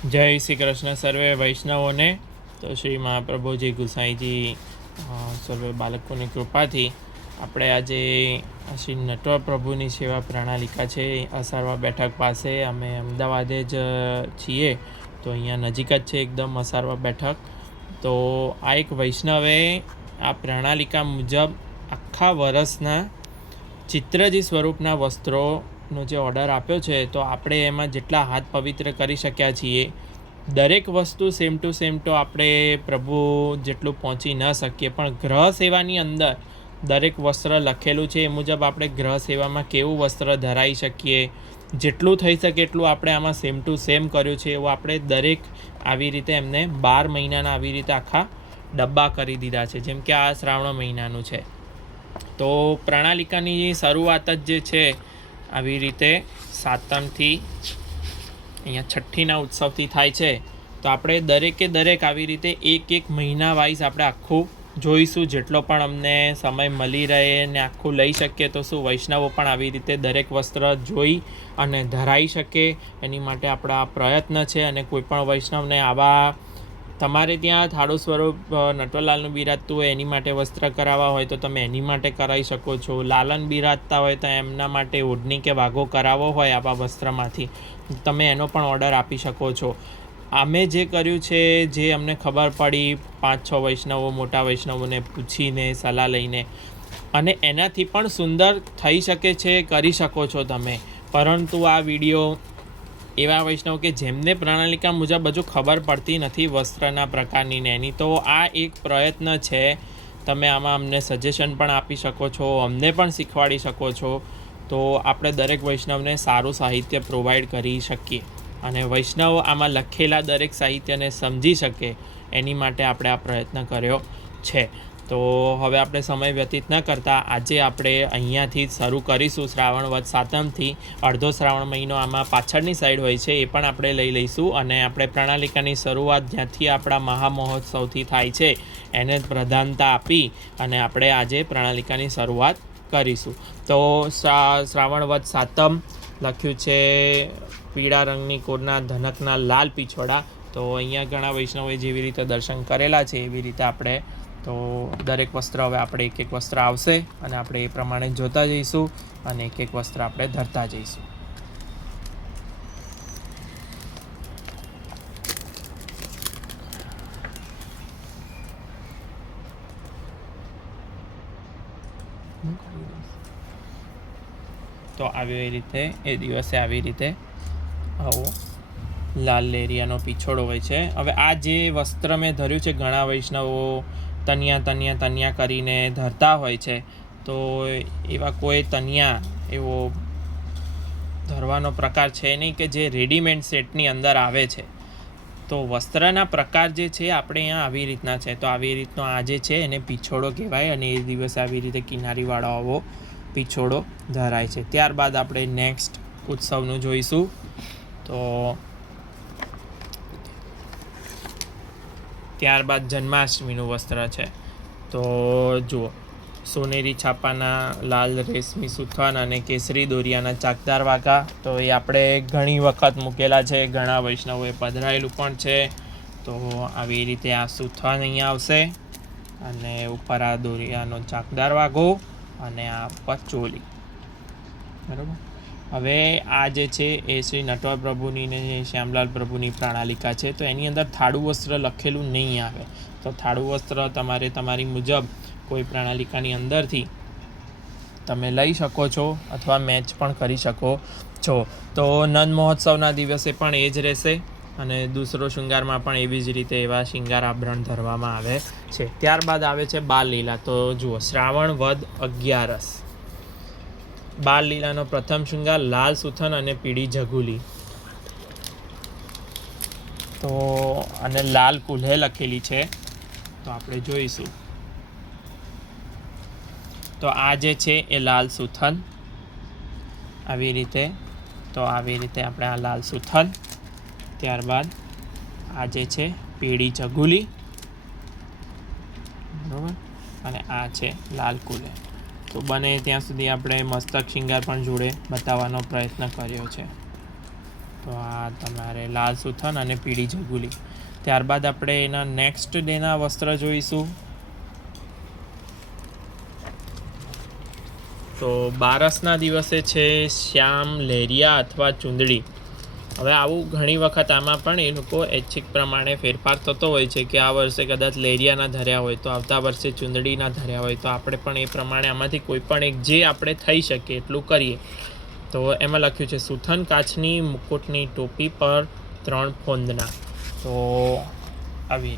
जय श्री कृष्ण सर्वे वैष्णवों ने। तो श्री महाप्रभुजी गुसाईजी सर्वे बालकों की कृपा थी આપણે આજે શ્રી નટવર પ્રભુની સેવા પ્રણાલિકા છે અસારવા બેઠક પાસે અમે અમદાવાદે જ છીએ, તો અહીંયા નજીક જ છે એકદમ અસારવા બેઠક. તો આ એક વૈષ્ણવે આ પ્રણાલિકા મુજબ આખા વર્ષના ચિત્રજી સ્વરૂપના વસ્ત્રોનો જે ઓર્ડર આપ્યો છે, તો આપણે એમાં જેટલા હાથ પવિત્ર કરી શક્યા છીએ દરેક વસ્તુ સેમ ટુ સેમ તો આપણે પ્રભુ જેટલું પહોંચી ન શકીએ, પણ ગ્રહ સેવાની અંદર દરેક વસ્ત્ર લખેલું છે એ મુજબ આપણે ગ્રહ સેવામાં કેવું વસ્ત્ર ધરાઈ શકીએ, જેટલું થઈ શકે એટલું આપણે આમાં સેમ ટુ સેમ કર્યું છે. એવું આપણે દરેક આવી રીતે એમને 12 મહિનાના આવી રીતે આખા ડબ્બા કરી દીધા છે, જેમ કે આ શ્રાવણ મહિનાનું છે. તો પ્રણાલિકાની શરૂઆત જ જે છે આવી રીતે સાતમથી અહીંયા છઠ્ઠીના ઉત્સવથી થાય છે. તો આપણે દરેકે દરેક આવી રીતે એક મહિના વાઇઝ આપણે આખું જોઈશું, જેટલો પણ અમને સમય મળી રહે ને આખું લઈ શકીએ. તો શું વૈષ્ણવો પણ આવી રીતે દરેક વસ્ત્ર જોઈ અને ધરાઈ શકે, એની માટે આપણા પ્રયત્ન છે. અને કોઈ પણ વૈષ્ણવને આવા તમારે ત્યાં થાળુ સ્વરૂપ નટવરલાલનું બિરાજતું હોય એની માટે વસ્ત્ર કરાવવા હોય તો તમે એની માટે કરાવી શકો છો. લાલન બિરાજતા હોય તો એમના માટે ઓઢણી કે વાઘો કરાવવો હોય આવા વસ્ત્રમાંથી, તમે એનો પણ ઓર્ડર આપી શકો છો. અમે જે કર્યું છે, જે અમને ખબર પડી 5-6 વૈષ્ણવો મોટા વૈષ્ણવોને પૂછીને સલાહ લઈને, અને એનાથી પણ સુંદર થઈ શકે છે, કરી શકો છો તમે. પરંતુ આ વિડીયો એવા વૈષ્ણવ કે જેમને પ્રણાલિકા મુજબ હજુ ખબર પડતી નથી વસ્ત્રના પ્રકારની ને એની, તો આ એક પ્રયત્ન છે. તમે આમાં અમને સજેશન પણ આપી શકો છો, અમને પણ શીખવાડી શકો છો. તો આપણે દરેક વૈષ્ણવને સારું સાહિત્ય પ્રોવાઈડ કરી શકીએ અને વૈષ્ણવ આમાં લખેલા દરેક સાહિત્યને સમજી શકે એની માટે આપણે આ પ્રયત્ન કર્યો છે. તો હવે આપણે સમય વ્યતીત ન કરતાં આજે આપણે અહીંયાથી જ શરૂ કરીશું. શ્રાવણ વદ સાતમથી અડધો શ્રાવણ મહિનો આમાં પાછળની સાઈડ હોય છે, એ પણ આપણે લઈ લઈશું. અને આપણે પ્રણાલિકાની શરૂઆત જ્યાંથી આપણા મહામહોત્સવથી થાય છે એને પ્રધાનતા આપી અને આપણે આજે પ્રણાલિકાની શરૂઆત કરીશું. તો શ્રાવણ વદ સાતમ લખ્યું છે પીળા રંગની કોરના ધનકના લાલ પીછોડા. તો અહીંયા ઘણા વૈષ્ણવોએ જેવી રીતે દર્શન કરેલા છે એવી રીતે આપણે તો દરેક વસ્ત્ર હવે આપણે એક વસ્ત્ર આવશે અને આપણે એ પ્રમાણે જોતા જઈશું અને એક વસ્ત્ર આપણે ધરતા જઈશું. તો આવી રીતે એ દિવસે આવી રીતે આવો લાલ લેરિયાનો પીછોડો હોય છે. હવે આ જે વસ્ત્ર મેં ધર્યું છે, ઘણા વૈષ્ણવો તનિયા કરીને ધરતા હોય છે, તો એવા કોઈ તનિયા એવો ધરવાનો પ્રકાર છે નહીં કે જે રેડીમેડ સેટની અંદર આવે છે. તો વસ્ત્રના પ્રકાર જે છે આપણે અહીંયા આવી રીતના છે. તો આવી રીતનો આ જે છે એને પીછોડો કહેવાય અને એ દિવસે આવી રીતે કિનારીવાળો આવો પીછોડો ધરાય છે. ત્યારબાદ આપણે નેક્સ્ટ ઉત્સવનું જોઈશું. તો ત્યારબાદ જન્માષ્ટમીનું વસ્ત્ર છે. તો જુઓ, સોનેરી છાપાના લાલ રેશમી સુથાન અને કેસરી દોરિયાના ચાકદાર વાઘા. તો એ આપણે ઘણી વખત મૂકેલા છે, ઘણા વૈષ્ણવોએ પધરાયેલું પણ છે. તો આવી રીતે આ સુથાન અહીંયા આવશે અને ઉપર આ દોરિયાનો ચાકદાર વાઘો અને આ ઉપર ચોલી. બરાબર. હવે આ જે છે એ શ્રી નટવર પ્રભુની ને શ્યામલાલ પ્રભુની પ્રણાલિકા છે. તો એની અંદર થાળું વસ્ત્ર લખેલું નહીં આવે. તો થાળું વસ્ત્ર તમારે તમારી મુજબ કોઈ પ્રણાલિકાની અંદરથી તમે લઈ શકો છો અથવા મેચ પણ કરી શકો છો. તો નંદ મહોત્સવના દિવસે પણ એ જ રહેશે અને દૂસરો શૃંગારમાં પણ એવી જ રીતે એવા શૃંગાર આભરણ ધરવામાં આવે છે. ત્યારબાદ આવે છે બાલ લીલા. તો જુઓ, શ્રાવણ વદ 11. બાલ લીલાનો પ્રથમ શૃંગાર લાલ સુથન અને પીળી જગુલી. તો અને લાલ કુલ્હે લખેલી છે, તો આપણે જોઈશું. તો આ જે છે એ લાલ સુથન આવી રીતે. તો આવી રીતે આપણે આ લાલ સુથન. ત્યારબાદ આ જે છે પીળી જગુલી, બરાબર, અને આ છે લાલ કુલ્હે. તો બને ત્યાં સુધી આપણે મસ્તક શૃંગાર પણ જોડે બતાવવાનો પ્રયત્ન કર્યો છે. તો તો આ તમારે લાલ સુથન અને પીળી જગુલી. ત્યારબાદ આપણે એના નેક્સ્ટ ડેના વસ્ત્ર જોઈશું. તો બારસના દિવસે છે શ્યામ લહેરિયા અથવા ચૂંદડી. હવે આવું ઘણી વખત આમાં પણ એ લોકો ઐચ્છિક પ્રમાણે ફેરફાર થતો હોય છે કે આ વર્ષે કદાચ લહેરિયાના ધર્યા હોય તો આવતા વર્ષે ચૂંદડીના ધર્યા હોય, તો આપણે પણ એ પ્રમાણે આમાંથી કોઈ પણ એક જે આપણે થઈ શકે એટલું કરીએ. તો એમાં લખ્યું છે સુથન કાચની મુકુટની ટોપી પર 3 ફોંદના. તો આવી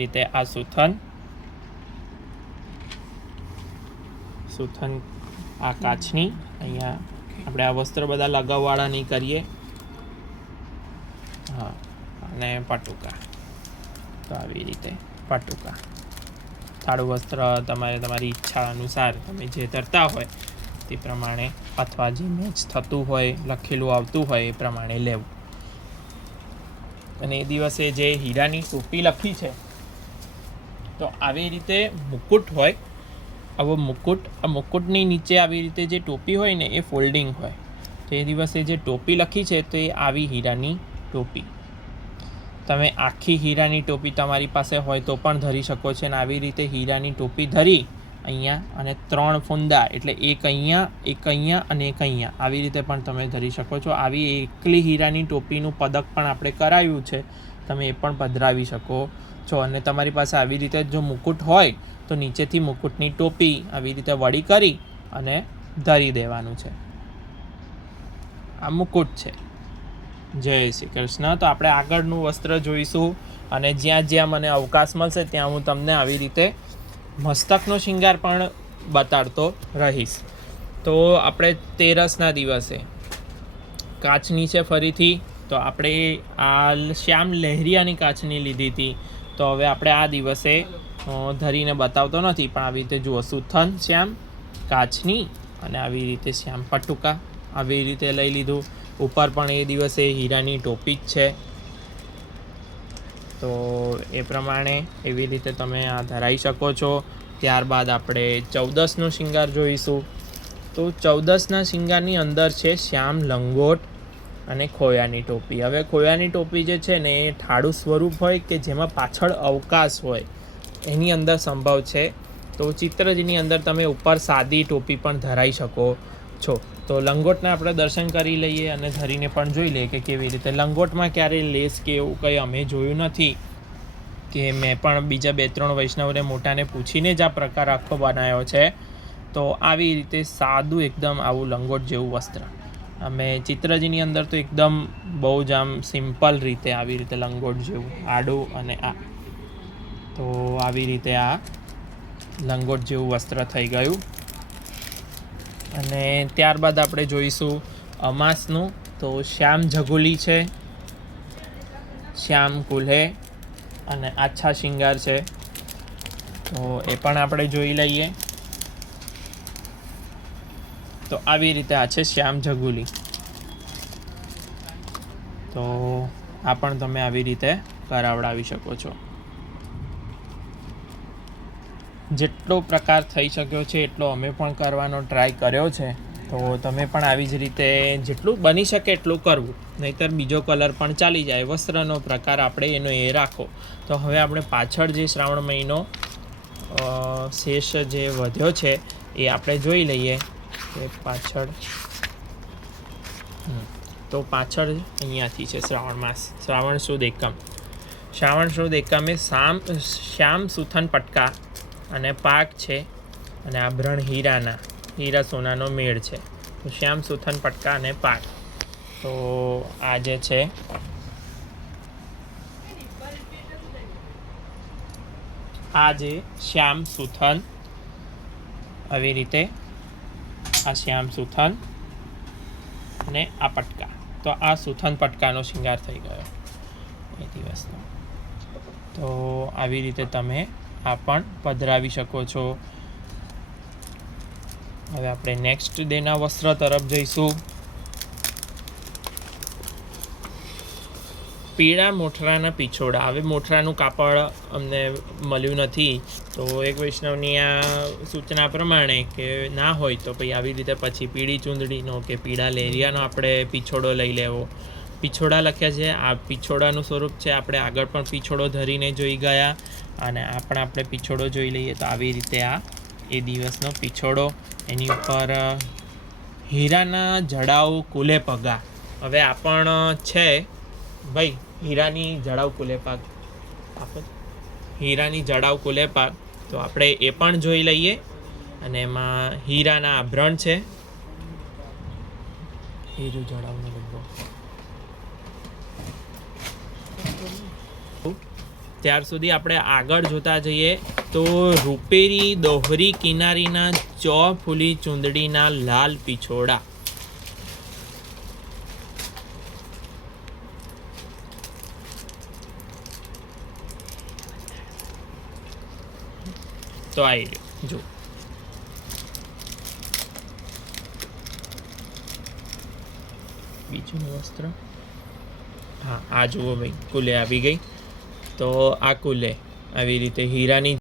રીતે આ સુથન આ કાચની. અહીંયા આપણે આ વસ્ત્ર બધા લગાવવાળા નહીં કરીએ. હા, અને પટુકા. તો આવી રીતે પટુકા. થાળું વસ્ત્ર તમારી ઈચ્છા અનુસાર તમે જે ધરતા હોય તે પ્રમાણે, અથવા જે મેચ થતું હોય, લખેલું આવતું હોય એ પ્રમાણે લેવું. અને એ દિવસે જે હીરાની ટોપી લખી છે, તો આવી રીતે મુકુટ હોય. આવો મુકુટ, આ મુકુટની નીચે આવી રીતે જે ટોપી હોય ને એ ફોલ્ડિંગ હોય. તો એ દિવસે જે ટોપી લખી છે તો એ આવી હીરાની ટોપી. તમે આખી હીરાની ટોપી તમારી પાસે હોય તો પણ ધરી શકો છો. અને આવી રીતે હીરાની ટોપી ધરી અહીંયા, અને 3 ફૂંદા એટલે એક અહીંયા, એક અહીંયા અને એક અહીંયા, આવી રીતે પણ તમે ધરી શકો છો. આવી એકલી હીરાની ટોપીનું પદક પણ આપણે કરાવ્યું છે, તમે એ પણ પધરાવી શકો છો. અને તમારી પાસે આવી રીતે જો મુકુટ હોય તો નીચેથી મુકુટની ટોપી આવી રીતે વળી કરી અને ધરી દેવાનું છે. આ મુકુટ છે. જય શ્રી કૃષ્ણ. તો આપણે આગળનું વસ્ત્ર જોઈશું, અને જ્યાં જ્યાં મને અવકાશ મળશે ત્યાં હું તમને આવી રીતે મસ્તકનો શૃંગાર પણ બતાડતો રહીશ. તો આપણે 13ના દિવસે કાચની છે ફરીથી. તો આપણે આ શ્યામ લહેરિયાની કાચની લીધી હતી. તો હવે આપણે આ દિવસે ધરીને બતાવતો નથી, પણ આવી રીતે જુઓ, સુથન શ્યામ કાચની અને આવી રીતે શ્યામ પટુકા આવી રીતે લઈ લીધું. ઉપર પણ એ દિવસે હીરાની ટોપી જ છે. તો એ પ્રમાણે એવી રીતે તમે આ ધરાઈ શકો છો. ત્યારબાદ આપણે 14નો શૃંગાર જોઈશું. તો 14ના શૃંગારની અંદર છે શ્યામ લંગોટ અને ખોયાની ટોપી. હવે ખોયાની ટોપી જે છે ને એ ઠાડું સ્વરૂપ હોય કે જેમાં પાછળ અવકાશ હોય, એની અંદર સંભવ છે. તો ચિત્રજીની અંદર તમે ઉપર સાદી ટોપી પણ ધરાઈ શકો છો. તો લંગોટના આપણે દર્શન કરી લઈએ અને ધરીને પણ જોઈ લઈએ કે કેવી રીતે. લંગોટમાં ક્યારેય લેસ કે એવું કંઈ અમે જોયું નથી, કે મેં પણ બીજા 2-3 વૈષ્ણવને મોટાને પૂછીને જ આ પ્રકાર આખો બનાવ્યો છે. તો આવી રીતે સાદું એકદમ આવું લંગોટ જેવું વસ્ત્ર અમે ચિત્રજીની અંદર તો એકદમ બહુ જ આમ સિમ્પલ રીતે આવી રીતે લંગોટ જેવું આડું અને આ. તો આવી રીતે આ લંગોટ જેવું વસ્ત્ર થઈ ગયું. અને ત્યારબાદ આપણે જોઈશું અમાસનું. તો શ્યામ જગુલી છે, શ્યામ કુલ્હે અને આછા શિંગાર છે. તો એ પણ આપણે જોઈ લઈએ. તો આવી રીતે આ છે શ્યામ જગુલી. તો આ પણ તમે આવી રીતે કરાવડાવી શકો છો. જેટલો પ્રકાર થઈ શક્યો છે એટલો અમે પણ કરવાનો ટ્રાય કર્યો છે. તો તમે પણ આવી જ રીતે જેટલું બની શકે એટલું કરવું, નહીંતર બીજો કલર પણ ચાલી જાય. વસ્ત્રનો પ્રકાર આપણે એનો એ રાખો. તો હવે આપણે પાછળ જે શ્રાવણ મહિનો શેષ જે વધ્યો છે એ આપણે જોઈ લઈએ કે પાછળ. તો પાછળ અહીંયાથી છે શ્રાવણ માસ, શ્રાવણ સુદ એકમ. શ્રાવણ સુદ એકમે શ્યામ સુથન પટકા અને પાક છે, અને આભરણ હીરા સોનાનો મેળ છે. તો શ્યામ સુથન પટકા અને પાક. તો આ જે છે આ જે શ્યામ સુથન, આવી રીતે આ શ્યામ સુથન અને આ પટકા. તો આ સુથન પટકાનો શૃંગાર થઈ ગયો એ દિવસનો. તો આવી રીતે તમે આ પણ પધરાવી શકો છો. હવે આપણે નેક્સ્ટ ડેના વસ્ત્ર તરફ જઈશું. પીળા મોઠરાના પીછોડા. હવે મોઠરાનું કાપડ અમને મળ્યું નથી, તો એક વૈષ્ણવની આ સૂચના પ્રમાણે કે ના હોય તો પછી આવી રીતે પછી પીળી ચૂંદડીનો કે પીળા લેરિયાનો આપણે પીછોડો લઈ લેવો. પીછોડા લખ્યા છે. આ પીછોડાનું સ્વરૂપ છે. આપણે આગળ પણ પીછોડો ધરીને જોઈ ગયા, અને આપણે પીછોડો જોઈ લઈએ તો આવી રીતે આ એ દિવસનો પીછોડો. એની ઉપર હીરાના જડાઉ કુલે પગા. હવે આ પણ છે ભાઈ હીરાની જડાઉ કુલે પાક આપો. હીરાની જડાઉ કુલે પાક, તો આપણે એ પણ જોઈ લઈએ. અને એમાં હીરાના આભરણ છે. હીરો જડાઉનો ડબ્બો. ત્યાર સુધી આપણે આગળ જોતા જઈએ તો રૂપેરી દોહરી કિનારીના ફૂલી ચૂંદડીના લાલ પીછોડા. તો આવી રહ્યો જો. બીજું વસ્ત્ર, હા આ જુઓ ભાઈ, કુલે આવી ગઈ. તો આ કુલે આવી રીતે હીરાની